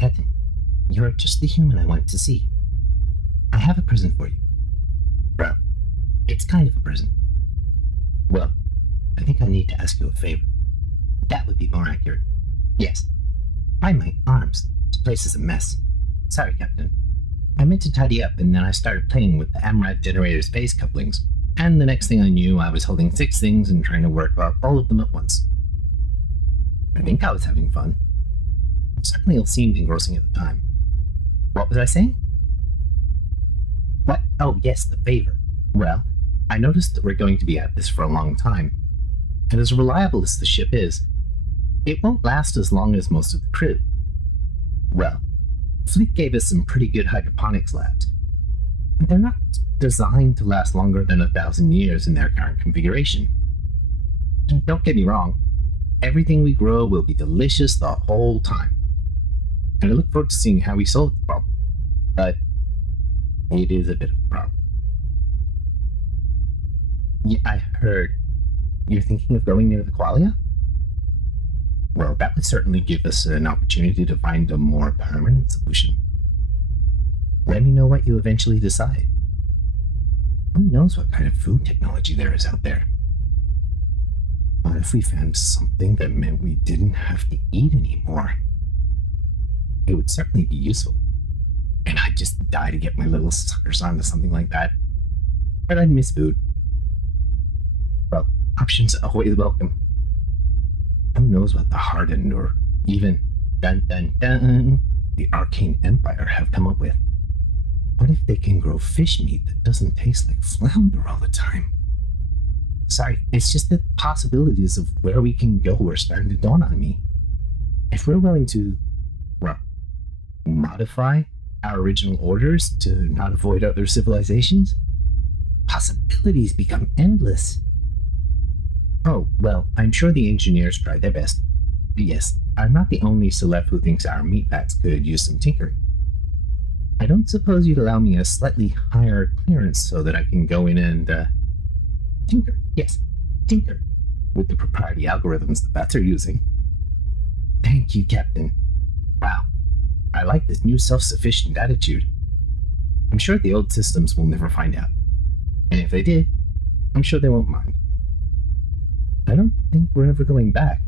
Captain, you're just the human I went to see. I have a present for you. Well, it's kind of a present. Well, I think I need to ask you a favor. That would be more accurate. Yes. Find my arms. This place is a mess. Sorry, Captain. I meant to tidy up, and then I started playing with the Amrad generator space couplings, and the next thing I knew, I was holding 6 things and trying to work out all of them at once. I think I was having fun. Certainly it seemed engrossing at the time. What was I saying? What? Oh, yes, the favor. Well, I noticed that we're going to be at this for a long time, and as reliable as the ship is, it won't last as long as most of the crew. Well, Fleet gave us some pretty good hydroponics labs. They're not designed to last longer than 1,000 years in their current configuration. Don't get me wrong, everything we grow will be delicious the whole time, and I look forward to seeing how we solve the problem, but it is a bit of a problem. Yeah, I heard you're thinking of going near the Qualia? Well, that would certainly give us an opportunity to find a more permanent solution. Let me know what you eventually decide. Who knows what kind of food technology there is out there? What if we found something that meant we didn't have to eat anymore? It would certainly be useful. And I'd just die to get my little suckers onto something like that. But I'd miss food. Well, options are always welcome. Who knows what the Hardened or even dun dun dun the Arcane Empire have come up with? What if they can grow fish meat that doesn't taste like flounder all the time? Sorry, it's just the possibilities of where we can go are starting to dawn on me. If we're willing to, well, modify our original orders to not avoid other civilizations, possibilities become endless. Oh, well, I'm sure the engineers tried their best. But yes, I'm not the only Celeph who thinks our meat vats could use some tinkering. I don't suppose you'd allow me a slightly higher clearance so that I can go in and, tinker. Yes, tinker with the proprietary algorithms the vats are using. Thank you, Captain. Wow, I like this new self-sufficient attitude. I'm sure the old systems will never find out. And if they did, I'm sure they won't mind. I don't think we're ever going back.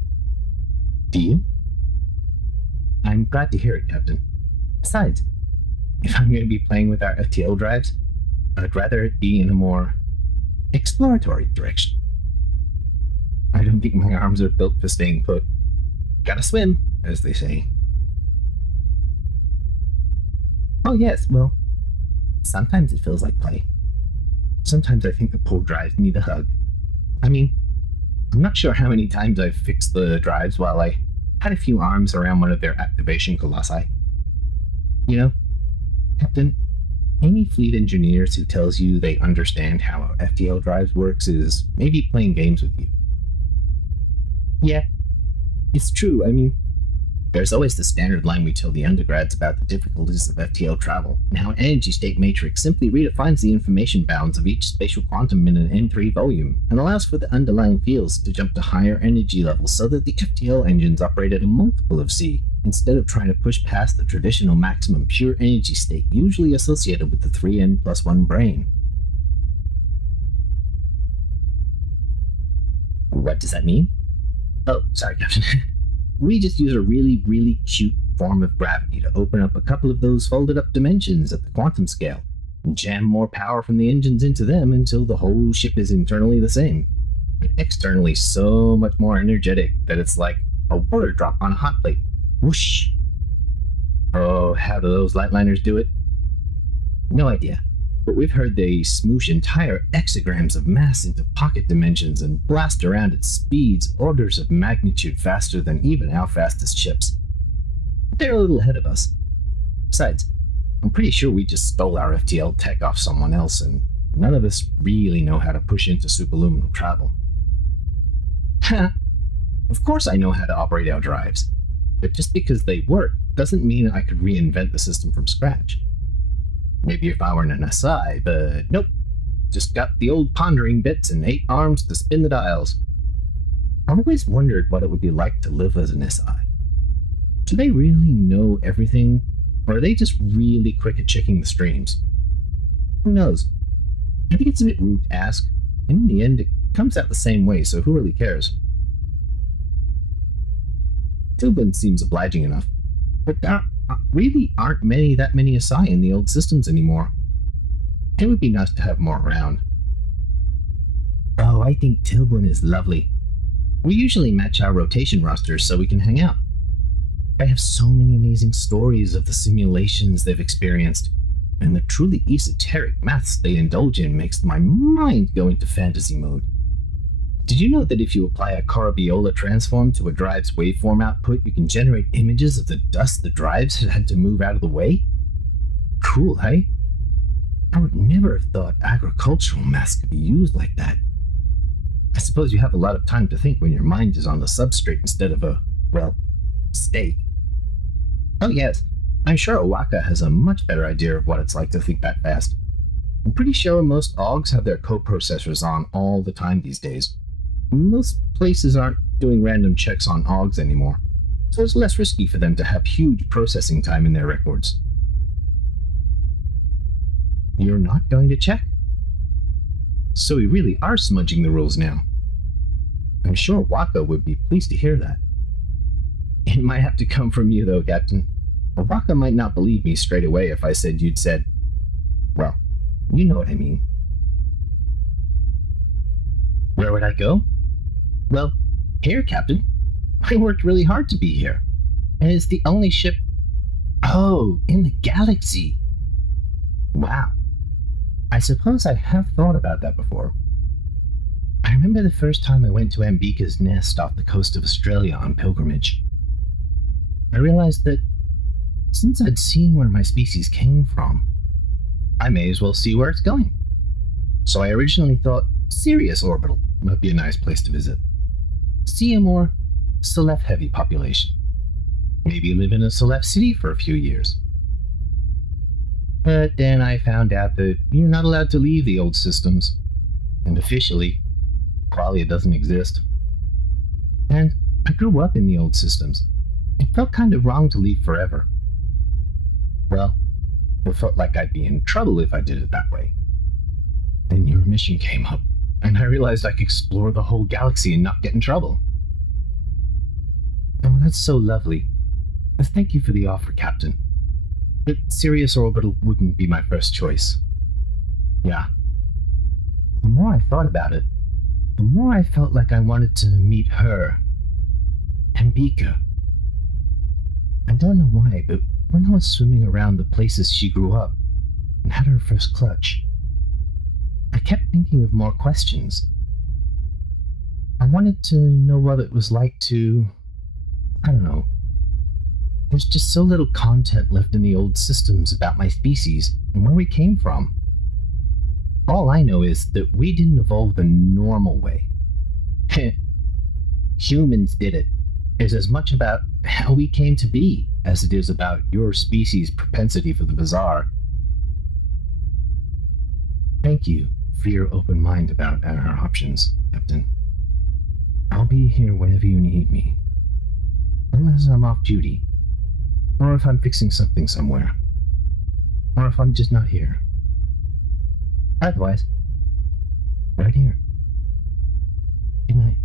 Do you? I'm glad to hear it, Captain. Besides, if I'm going to be playing with our FTL drives, I'd rather it be in a more exploratory direction. I don't think my arms are built for staying put. Gotta swim, as they say. Oh yes, well, sometimes it feels like play. Sometimes I think the poor drives need a hug. I mean, I'm not sure how many times I've fixed the drives while I had a few arms around one of their activation colossi. You know, Captain, any fleet engineers who tells you they understand how FTL drives works is maybe playing games with you. Yeah, it's true. I mean, there's always the standard line we tell the undergrads about the difficulties of FTL travel, and how an energy state matrix simply redefines the information bounds of each spatial quantum in an N3 volume, and allows for the underlying fields to jump to higher energy levels so that the FTL engines operate at a multiple of C, instead of trying to push past the traditional maximum pure energy state usually associated with the 3n+1 brain. What does that mean? Oh, sorry, Captain. We just use a really, really cute form of gravity to open up a couple of those folded up dimensions at the quantum scale, and jam more power from the engines into them until the whole ship is internally the same, but externally so much more energetic that it's like a water drop on a hot plate. Whoosh! Oh, how do those lightliners do it? No idea, but we've heard they smoosh entire exagrams of mass into pocket dimensions and blast around at speeds orders of magnitude faster than even our fastest ships. They're a little ahead of us. Besides, I'm pretty sure we just stole our FTL tech off someone else, and none of us really know how to push into superluminal travel. Ha! Of course I know how to operate our drives, but just because they work doesn't mean I could reinvent the system from scratch. Maybe if I were an Essai, but nope. Just got the old pondering bits and 8 arms to spin the dials. I've always wondered what it would be like to live as an Essai. Do they really know everything, or are they just really quick at checking the streams? Who knows? I think it's a bit rude to ask, and in the end, it comes out the same way, so who really cares? Tubin seems obliging enough, but there really aren't that many Essai in the old systems anymore. It would be nice to have more around. Oh, I think Tilbury is lovely. We usually match our rotation rosters so we can hang out. I have so many amazing stories of the simulations they've experienced, and the truly esoteric maths they indulge in makes my mind go into fantasy mode. Did you know that if you apply a Corabiola transform to a drive's waveform output, you can generate images of the dust the drives had to move out of the way? Cool, hey? I would never have thought agricultural maths could be used like that. I suppose you have a lot of time to think when your mind is on the substrate instead of steak. Oh yes, I'm sure Owaka has a much better idea of what it's like to think that fast. I'm pretty sure most OGs have their coprocessors on all the time these days. Most places aren't doing random checks on OGs anymore, so it's less risky for them to have huge processing time in their records. You're not going to check? So we really are smudging the rules now. I'm sure Waka would be pleased to hear that. It might have to come from you though, Captain. Waka might not believe me straight away if I said you'd said, well, you know what I mean. Where would I go? Well, here, Captain. I worked really hard to be here. And it's the only ship... Oh, in the galaxy. Wow. I suppose I have thought about that before. I remember the first time I went to Ambika's nest off the coast of Australia on pilgrimage. I realized that since I'd seen where my species came from, I may as well see where it's going. So I originally thought Sirius Orbital might be a nice place to visit. See a more Celeph-heavy population. Maybe live in a Celeph city for a few years. But then I found out that you're not allowed to leave the old systems, and officially, Qualia doesn't exist. And I grew up in the old systems. It felt kind of wrong to leave forever. Well, it felt like I'd be in trouble if I did it that way. Then your mission came up, and I realized I could explore the whole galaxy and not get in trouble. Oh, that's so lovely. Thank you for the offer, Captain. But Sirius Orbital wouldn't be my first choice. Yeah. The more I thought about it, the more I felt like I wanted to meet her. Ambika. I don't know why, but when I was swimming around the places she grew up and had her first clutch, I kept thinking of more questions. I wanted to know what it was like to... I don't know. There's just so little content left in the old systems about my species and where we came from. All I know is that we didn't evolve the normal way. Humans did it. It's as much about how we came to be as it is about your species' propensity for the bizarre. Thank you for your open mind about our options, Captain. I'll be here whenever you need me. Unless I'm off duty. Or if I'm fixing something somewhere. Or if I'm just not here. Otherwise, right here. Good night.